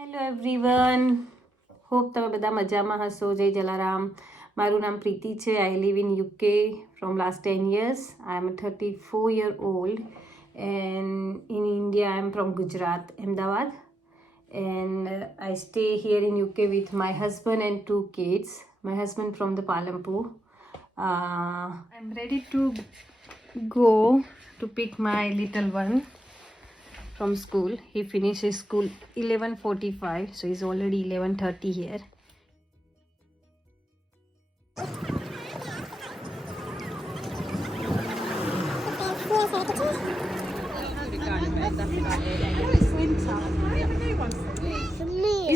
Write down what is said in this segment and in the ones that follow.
Hello everyone, hope તમે બધા મજામાં હશો. જય જલારામ. મારું નામ પ્રીતિ છે. I live in UK from last 10 years. I am a 34-year-old and in India I am from Gujarat, Ahmedabad, and I stay here in UK with my husband and 2 kids. My husband from the Palanpur. I'm ready to go to pick my little one from school. He finishes school 11:45, so he's already 11:30 here.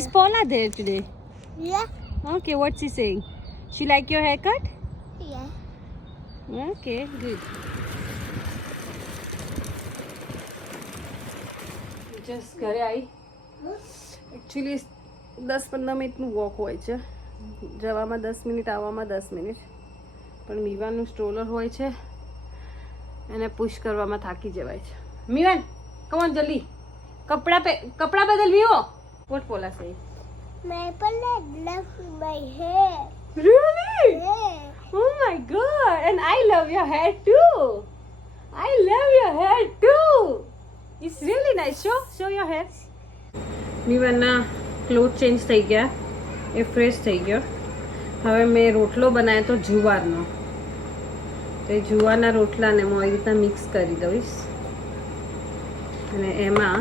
Is Paula there today? Yeah. Okay, what's she saying? She like your haircut? Yeah. Okay, good. Just ઘરે આવી. Actually 10-15 મિનિટનું walk હોય છે. જવામાં 10 minute, આવવામાં 10 minute. પણ મીવાનનું સ્ટ્રોલર હોય છે, એને પુશ કરવામાં થાકી જવાય છે. મીવાન, કમ ઓન જલ્દી કપડા બદલ વીવો. વોટ પોલા સે? My Paula loves my hair. Really? Yeah. Oh my god, and I love your hair too. I love your hair too. It's really nice. Show your hair. મીવાના cloth change થઈ ગયા, એ fresh થઈ ગયો. હવે મેં રોટલો બનાવ્યો તો જુવારનો. તો એ જુવારના રોટલાને હું આવી રીતના મિક્સ કરી દઈશ અને એમાં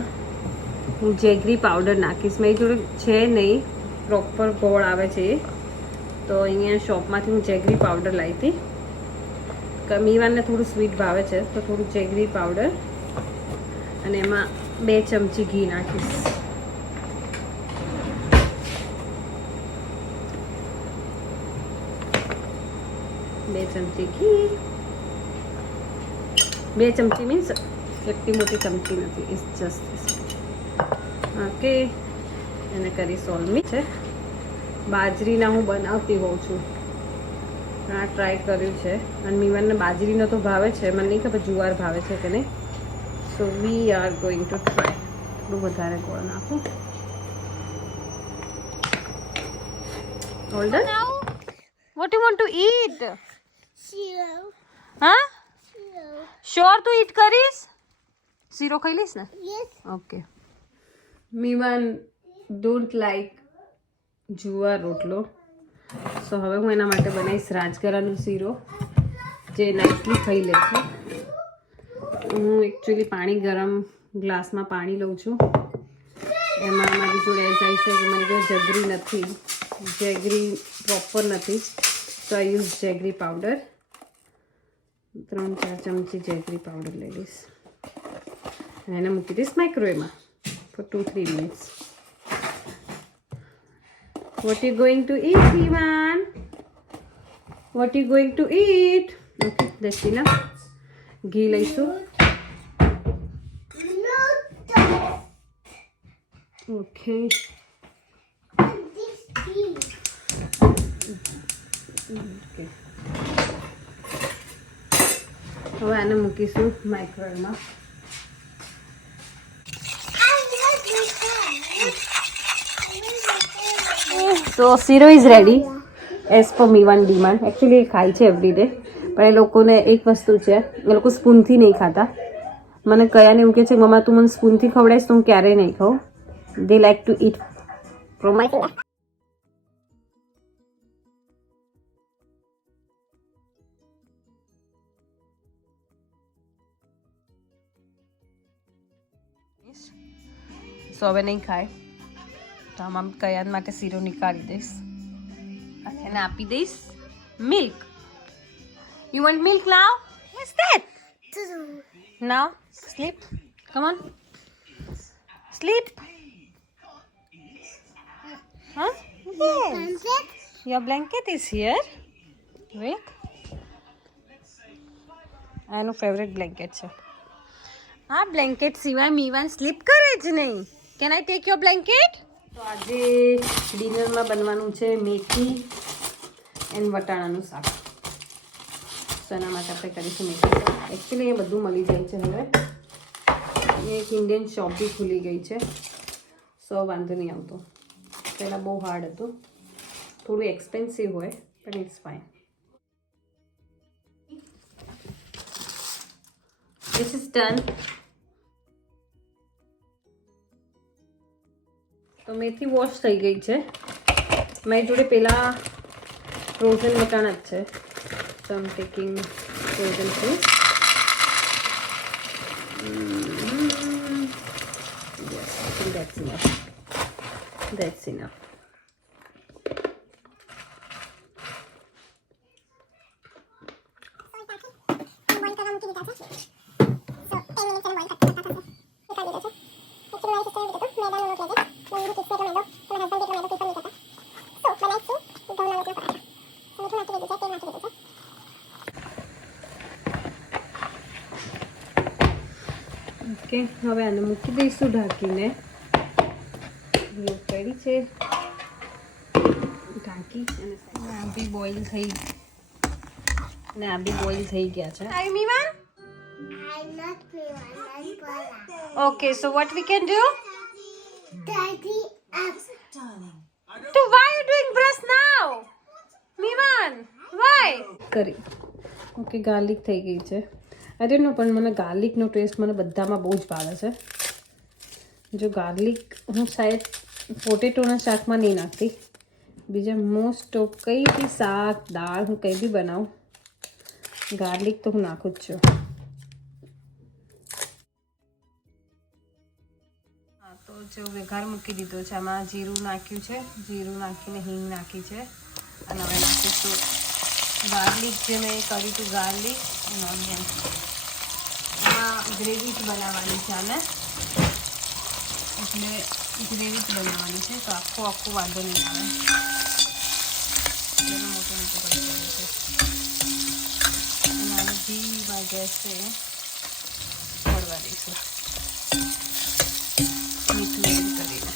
હું જેગરી પાવડર નાખીશ. મારી જોડે છે નહીં, પ્રોપર ગોળ આવે છે એ, તો અહીંયા શોપમાંથી હું જેગરી પાવડર લાવી હતી. મીવાનને થોડું સ્વીટ ભાવે છે તો થોડું જેગરી પાવડર અને એમાં 2 ચમચી ઘી નાખીશ. બે ચમચી ઘી, 2 ચમચી મીન્સ એટલી મોટી ચમચી નથી, ઇટ્સ જસ્ટ ધીસ. ઓકે, એને કરી સોલમી છે. બાજરીના હું બનાવતી હોઉં છું, આ ટ્રાય કર્યું છે. અને મીવાનને બાજરીનો તો ભાવે છે, મને નહીં ખબર જુવાર ભાવે છે કે નહીં. So we are going to try. થોડું વધારે ગોળ નાખું. All done? What do you want to eat? Zero. Huh? Zero. Sure to eat કરીશ? શીરો ખાઈ લઈશ ને? Yes. ઓકે. મીવાન ડોન્ટ લાઈક જુવાર રોટલો, સો હવે હું એના માટે બનાવીશ રાજગરાનો શીરો, જે નાઇસલી ખાઈ લે છે. હું એકચ્યુઅલી પાણી ગરમ ગ્લાસમાં પાણી લઉં છું. એમાં મારી જોડે એઝાઈ છે કે મારી જોડે જગરી નથી, જેગરી પ્રોપર નથી, તો આઈ યુઝ જેગરી પાવડર. 3-4 ચમચી જેગરી પાવડર લઈ લઈશ અને એને મૂકી દઈશ માઇક્રોવેવમાં for 2-3 minutes. What you going to eat, Vivan? What you going to eat? Okay, that's enough. ઘી લઈશું. ઓકે, હવે આને મૂકીશું માઇક્રોવેવમાં. તો શીરો is ready as per મીવાન demand. Actually એ ખાય છે એવરી ડે, પણ એ લોકોને એક વસ્તુ છે, એ લોકો સ્પૂનથી નહીં ખાતા. મને કયાને એવું કહે છે મમ્મા તું મને સ્પૂનથી ખવડાવીશ તો હું ક્યારેય નહીં ખાઉં. They like to eat from my. So હવે નહીં ખાય તો આમાં કયાન માટે શીરો નીકાળી દઈશ અને એને આપી દઈશ milk. You want milk now? What's that? Now, sleep. Come on. Sleep. Huh? Yes. Your blanket is here. Wait. આનું ફેવરેટ બ્લેન્કેટ છે. આ બ્લેન્કેટ સિવાય મીવાન સ્લીપ કરે જ નહીં. Can I take your blanket? તો આજે ડિનરમાં બનવાનું છે મેથી એન્ડ વટાણાનું શાક. તો એના માટે આપણે કરીશું મેથી શાક. એકચ્યુઅલી એ બધું મળી જાય છે હવે. એક ઇન્ડિયન શોપ બી ખુલી ગઈ છે, સો વાંધો નહીં આવતો. પહેલાં બહુ હાર્ડ હતું, થોડું એક્સપેન્સિવ હોય પણ it's fine. This is done. તો મેથી વોશ થઈ ગઈ છે. મારી જોડે પેલા ફ્રોઝન વટાણા જ છે. સો આમ taking frozen fruit. Yes, I think that's enough. That's enough. Okay, હવે આને મૂકી દઈશું ઢાંકીને. રેડી છે ઢાંકી. અને આ બી બોઇલ થઈ ગયા છે. Are you Mivan? I'm not Mivan, I'm Paula. Okay, so what we can do? Daddy up. So why are you doing brush now? Mivan, why? કરી. ઓકે, ગાર્લિક થઈ ગઈ છે. I don't know, પણ મને ગાર્લિકનો test મને બધામાં બહુ જ ભાવે છે. જો ગાર્લિક હું શાયદ પોટેટોના શાકમાં નહીં નાખતી, બીજા મોસ્ટ ઓફ કંઈ બી શાક દાળ હું કંઈ બી બનાવું ગાર્લિક તો હું નાખું જ છું. હા, તો જો વઘાર મૂકી દીધો છે. આમાં જીરું નાખ્યું છે, જીરું નાખીને હિંગ નાખી છે. અને હવે નાખીશું ગાર્લિક, જે મેં કર્યું હતું ગાર્લિક અને ઓનિયન. આ ગ્રેવી જ બનાવવાની છે આને, એટલે ગ્રેવી જ બનાવવાની છે. તો આખું વાંધો નહીં આવે. મોટું કરી દેવું છે. અને આને ધીમા ગેસે છોડવા દઈશું મીઠું એડ કરીને.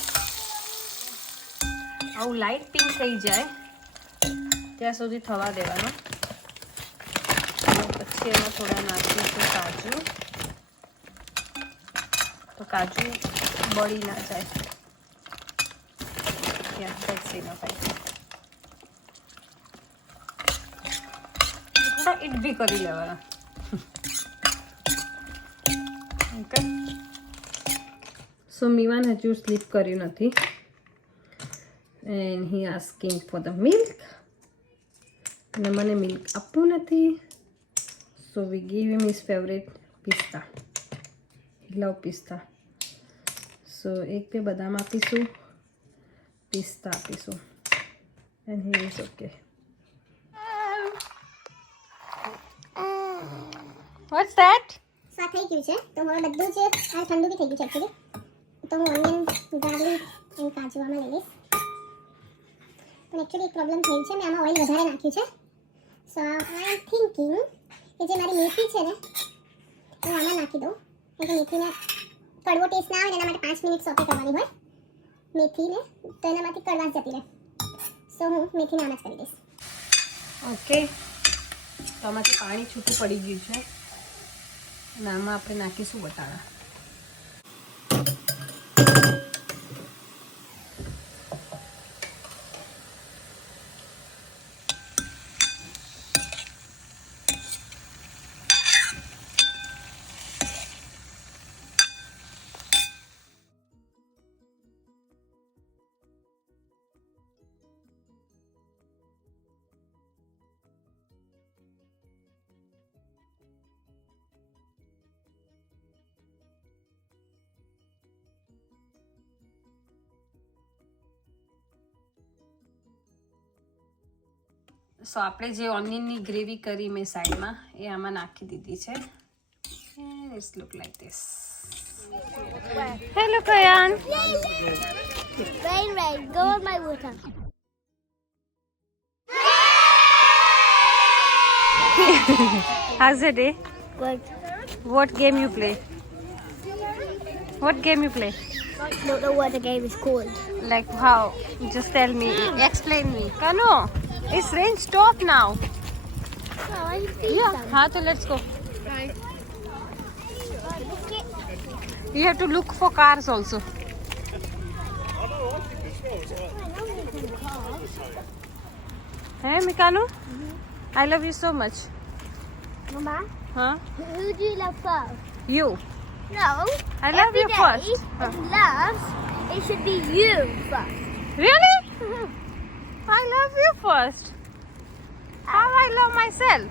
આવું લાઇટ પિંક થઈ જાય ત્યાં સુધી થવા દેવાનો. પછી એમાં થોડા નાખીશું કાજુ, તો કાજુ બળી ના જાય. થોડા ઈટ બી કરી લેવાના. ઓકે, સો મીવાન હજુ સ્લીપ કર્યું નથી and he asking for the milk. અને મને મિલ્ક આપવું નથી, so we give him his favourite pista. Love pista. સો એક બે બદામ આપીશું, પિસ્તા આપીશું and he is okay. What's that? So થઈ ગયું છે. તો હવે બધું જ આ ઠંડુ બી થઈ ગયું છે એકચ્યુઅલી. તો હું ઓનિયન ગાર્લિક અને કાજુ આમાં લઈ લઈશ. પણ એકચ્યુઅલી એક પ્રોબ્લેમ થઈ છે, મેં આમાં ઓઇલ વધારે નાખ્યું છે. સો આઈ એમ થિંકિંગ કે જે મારી મેથી છે ને હું આમાં નાખી દઉં. એટલે મેથીને કડવો ટેસ્ટ ના આવે ને એના માટે 5 મિનિટ સોતે કરવાની હોય મેથીને, તો એનામાંથી કડવાશ જતી રહે. સો હું મેથીને આમાં જ કરી દઈશ. ઓકે, તો આમાંથી પાણી છૂટું પડી ગયું છે અને આમાં આપણે નાખીશું બટાણા. સો આપણે જે ઓનિયનની ગ્રેવી કરી મેં સાઈડમાં એ આમાં નાખી દીધી છે. It's look like this. Hello કયાન. Rain, go on my water. How's the day? Good. What game you play? What game you play? Don't know what the game is called. Like how? Just tell me. Explain me. Kano, it's rain. Stop now. Oh, I see Yeah. हाँ तो let's go. You have to look for cars also. Hey, Mikanu? I love you so much. Mama, Huh? who do you love first? You. No. I love every you day, first. Huh. It loves. It should be you first. Really? I love you first. How I love myself?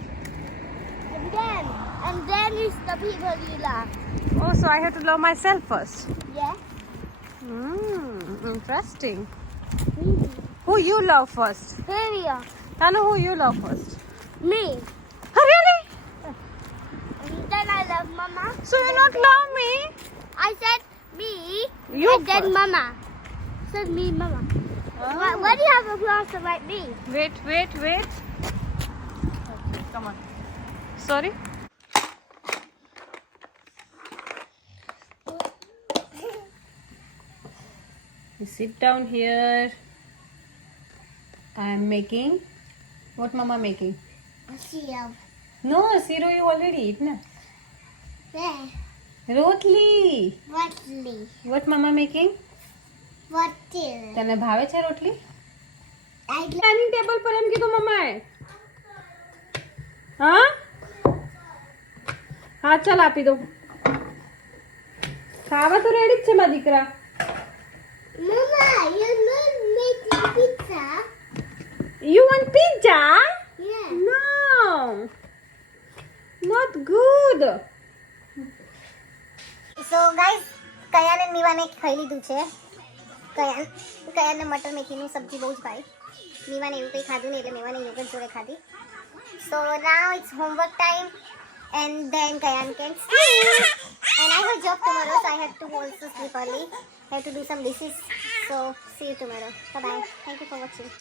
And then it's the people you love. Oh, so I have to love myself first. Yeah. Interesting. Who you love first? Here we are. Tanu, who you love first? Me. Oh, really? And then I love Mama. So you not love me? I said me. You and then first. Mama. Said me, Mama. Why do you have a plaster like me? Wait. Okay, come on. Sorry? You sit down here. I am making. What Mama making? Seal. No, Siro you already eat na. There. Rotli. Whatly? What Mama making? What till? તને ભાવે છે રોટલી? I dining table પર એમ કીધું મમ્માએ. હા? હા ચાલ આપી દો. ખાવા તો રેડી જ છે મારા દીકરા. Mama, you're not making pizza. You want pizza? Yeah. No. Not good. So guys, કયાન અને મીવાને ખાઈ લીધું છે. કયાનને મટર મેથીનું સબ્જી બહુ જ ભાઈ. મીવાને એવું કંઈ ખાધું નહીં એટલે મીવાને યોગર્ટ જોડે ખાધી. So now it's homework time and then Kayan can sleep. And I have a job tomorrow, so I have to also sleep early. I have to do some dishes. So see you tomorrow. Bye bye. Thank you for watching.